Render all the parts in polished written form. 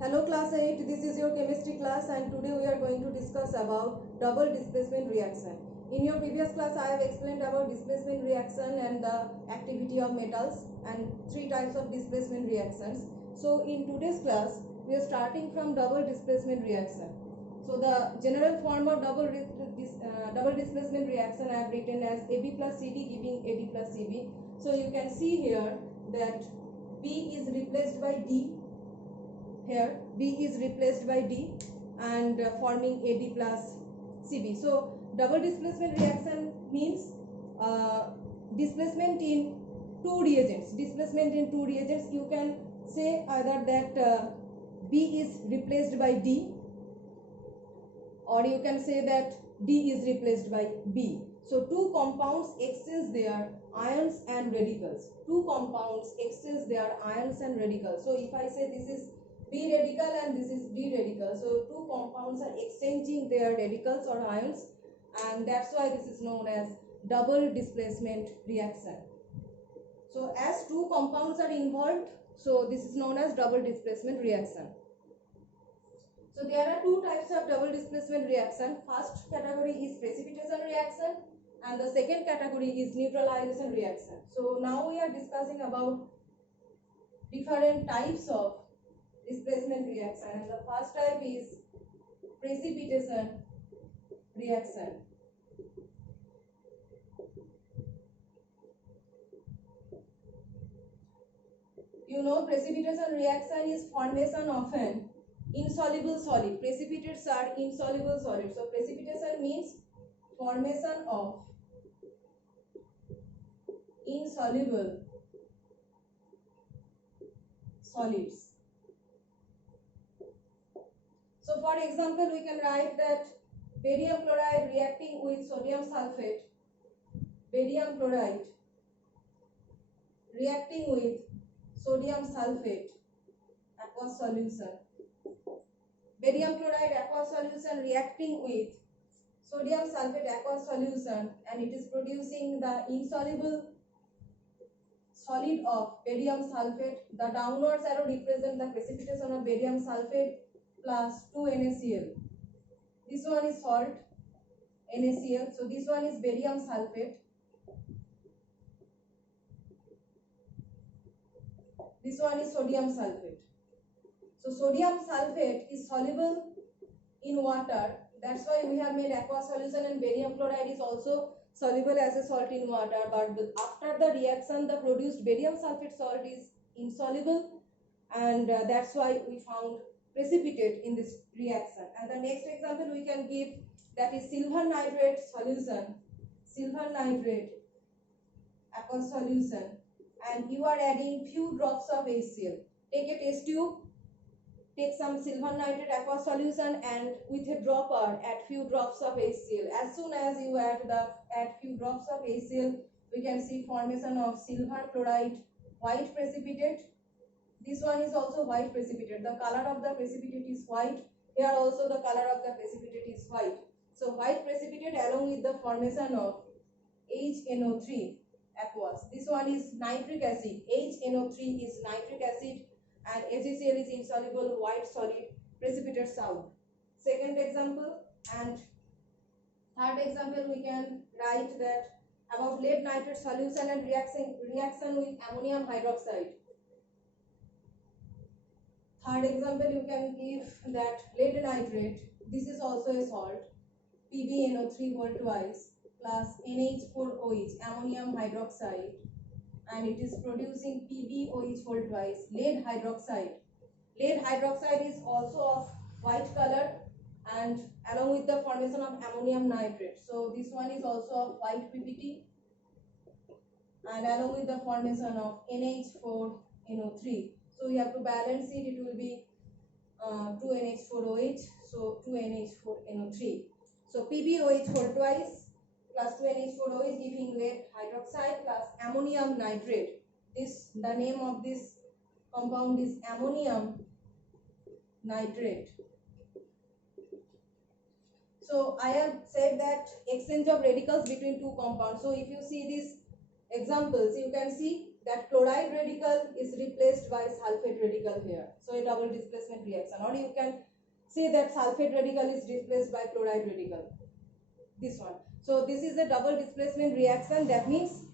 Hello class 8, this is your chemistry class and today we are going to discuss about double displacement reaction. In your previous class I have explained about displacement reaction and the activity of metals and three types of displacement reactions. So in today's class we are starting from double displacement reaction. So the general form of double displacement reaction I have written as AB plus CD giving AD plus CB. So you can see here that B is replaced by D. Here B is replaced by D and forming AD plus CB. So double displacement reaction means displacement in two reagents. Displacement in two reagents. You can say either that B is replaced by D, or you can say that D is replaced by B. So two compounds exchange their ions and radicals. Two compounds exchange their ions and radicals. So if I say this is B radical and this is D radical, so two compounds are exchanging their radicals or ions, and that's why this is known as double displacement reaction. So as two compounds are involved, so this is known as double displacement reaction. So there are two types of double displacement reaction. First category is precipitation reaction and the second category is neutralization reaction. So now we are discussing about different types of displacement reaction, and the first type is precipitation reaction. You know, precipitation reaction is formation of an insoluble solid. Precipitates are insoluble solids. So precipitation means formation of insoluble solids. So for example, we can write that barium chloride reacting with sodium sulfate, barium chloride reacting with sodium sulfate aqueous solution, barium chloride aqueous solution reacting with sodium sulfate aqueous solution, and it is producing the insoluble solid of barium sulfate. The downwards arrow represent the precipitation of barium sulfate plus 2 NaCl. This one is salt NaCl. So this one is barium sulfate. This one is sodium sulfate. So sodium sulfate is soluble in water. That's why we have made aqueous solution, and barium chloride is also soluble as a salt in water. But after the reaction, the produced barium sulfate salt is insoluble, and that's why we found precipitate in this reaction. And the next example we can give, that is silver nitrate solution, silver nitrate aqueous solution, and you are adding few drops of HCl. Take a test tube, take some silver nitrate aqueous solution, and with a dropper add few drops of HCl. As soon as you add few drops of HCl, we can see formation of silver chloride white precipitate. This one is also white precipitate. The color of the precipitate is white. Here also the color of the precipitate is white. So white precipitate along with the formation of HNO3 aqueous. This one is nitric acid. HNO3 is nitric acid, and HCl is insoluble white solid precipitate sound. Second example, and third example we can write that about lead nitrate solution and reaction with ammonium hydroxide. Third example you can give that lead nitrate, this is also a salt, PbNO3 whole twice plus NH4OH ammonium hydroxide, and it is producing PbOH whole twice lead hydroxide. Lead hydroxide is also of white color and along with the formation of ammonium nitrate. So this one is also of white PBT, and along with the formation of NH4NO3. So we have to balance it. It will be 2NH4OH, so 2NH4NO3. So PbOH whole twice plus 2NH4OH giving lead hydroxide plus ammonium nitrate. The name of this compound is ammonium nitrate. So I have said that exchange of radicals between two compounds. So if you see these examples, you can see that chloride radical is replaced by sulfate radical here. So a double displacement reaction. Or you can say that sulfate radical is displaced by chloride radical. This one. So this is a double displacement reaction. That means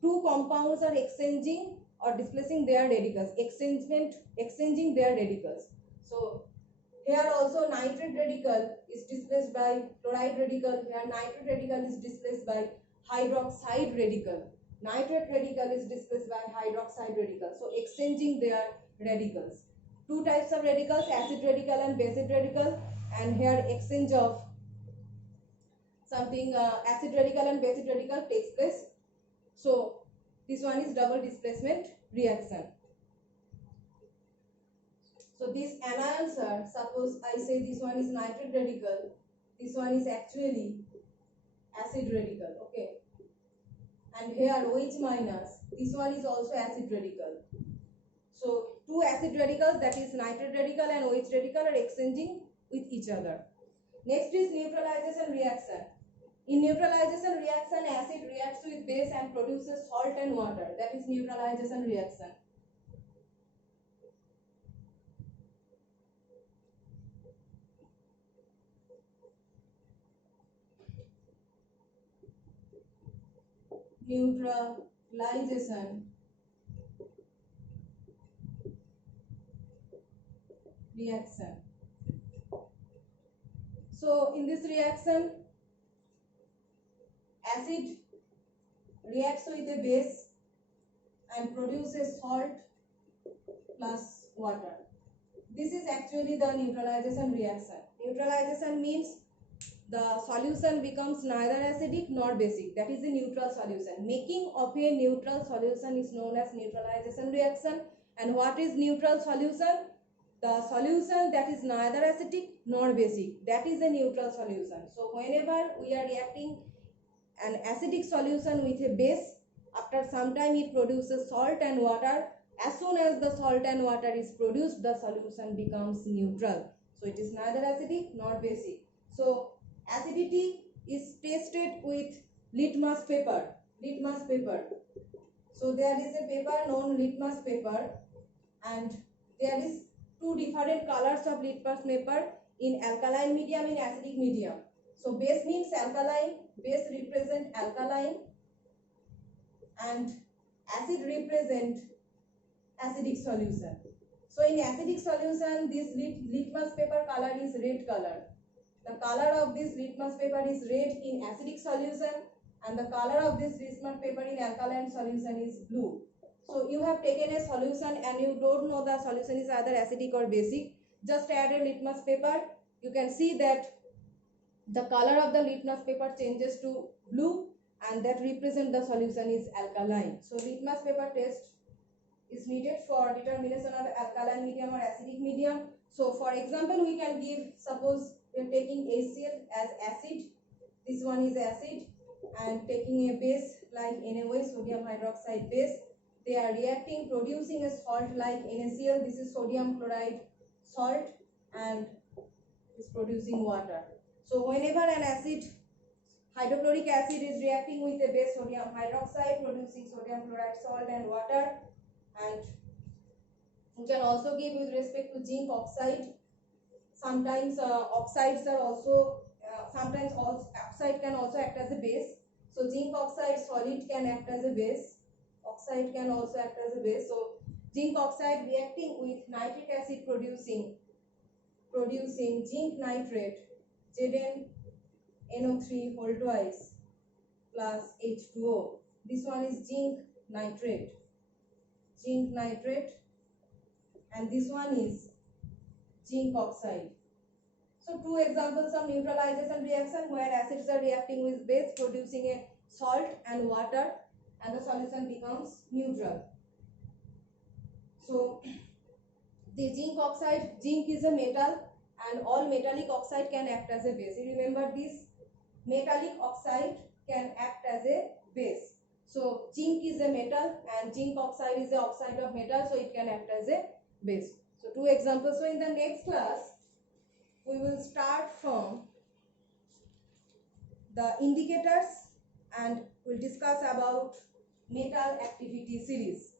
two compounds are exchanging or displacing their radicals, exchanging their radicals. So here also nitrate radical is displaced by chloride radical. Here nitrate radical is displaced by hydroxide radical. Nitrate radical is displaced by hydroxide radical. So exchanging their radicals. Two types of radicals, acid radical and base radical, and here exchange of something acid radical and base radical takes place. So this one is double displacement reaction. So these anions are, suppose I say this one is nitrate radical, this one is actually acid radical, okay. And here OH minus, this one is also acid radical. So two acid radicals, that is nitrate radical and OH radical, are exchanging with each other. Next is neutralization reaction. In neutralization reaction, acid reacts with base and produces salt and water. That is neutralization reaction. Neutralization reaction. So in this reaction, acid reacts with a base and produces salt plus water. This is actually the neutralization reaction. Neutralization means the solution becomes neither acidic nor basic. That is a neutral solution. Making of a neutral solution is known as neutralization reaction. And what is neutral solution? The solution that is neither acidic nor basic. That is a neutral solution. So whenever we are reacting an acidic solution with a base, after some time it produces salt and water. As soon as the salt and water is produced, the solution becomes neutral. So it is neither acidic nor basic. So acidity is tested with litmus paper. Litmus paper. So there is a paper known litmus paper, and there is two different colors of litmus paper in alkaline medium, in acidic medium. So base means alkaline, base represent alkaline, and acid represent acidic solution. So in acidic solution, this litmus paper color is red color. The color of this litmus paper is red in acidic solution, and the color of this litmus paper in alkaline solution is blue. So you have taken a solution and you don't know the solution is either acidic or basic. Just add a litmus paper. You can see that the color of the litmus paper changes to blue, and that represent the solution is alkaline. So litmus paper test is needed for determination of alkaline medium or acidic medium. So for example, we can give, suppose we are taking HCl as acid, this one is acid, and taking a base like NaOH, sodium hydroxide base, they are reacting, producing a salt like NaCl, this is sodium chloride salt, and is producing water. So whenever an acid, hydrochloric acid, is reacting with a base sodium hydroxide, producing sodium chloride salt and water, and you can also give with respect to zinc oxide. Sometimes oxides are also, sometimes oxide can also act as a base. So zinc oxide solid can act as a base. Oxide can also act as a base. So zinc oxide reacting with nitric acid producing zinc nitrate, ZnNO3 whole twice plus H2O. This one is zinc nitrate, and this one is zinc oxide. So two examples of neutralization reaction where acids are reacting with base, producing a salt and water, and the solution becomes neutral. So the zinc oxide, zinc is a metal, and all metallic oxide can act as a base. Remember this, metallic oxide can act as a base. So zinc is a metal and zinc oxide is the oxide of metal, so it can act as a base. So two examples. So in the next class, we will start from the indicators and we'll discuss about metal activity series.